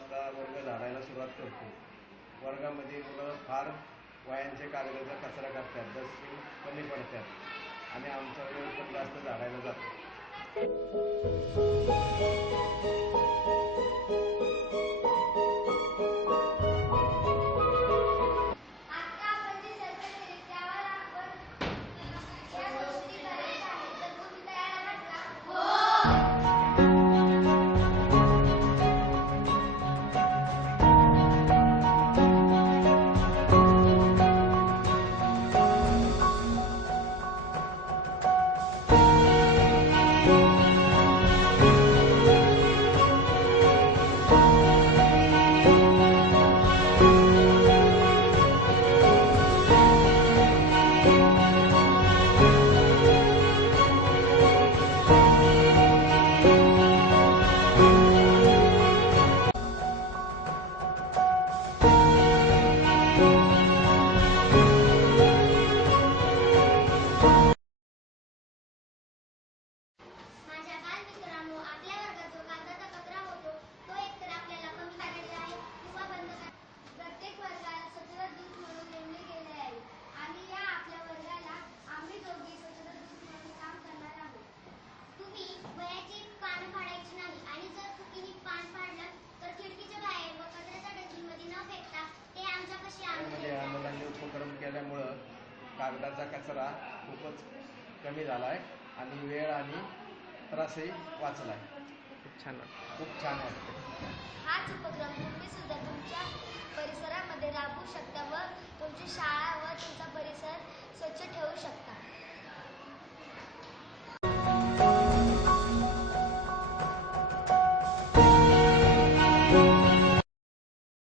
वाजता वर्ग झाडायला सुरुवात करतो. वर्गामध्ये मुलं फार वयांचे कागदाचा कचरा करतात, डस्टबिन कमी पडतात आणि आमचा वेळ पण जास्त झाडायला जातो. उपक्रम केल्यामुळं कागदाचा कचरा खूपच कमी झाला आहे आणि वेळ आणि त्रासही वाचला आहे. खूप छान वाटतं. हाच उपक्रम तुम्ही सुद्धा तुमच्या परिसरामध्ये राबवू शकता व तुमची शाळा व तुमचा परिसर स्वच्छ ठेवू शकता.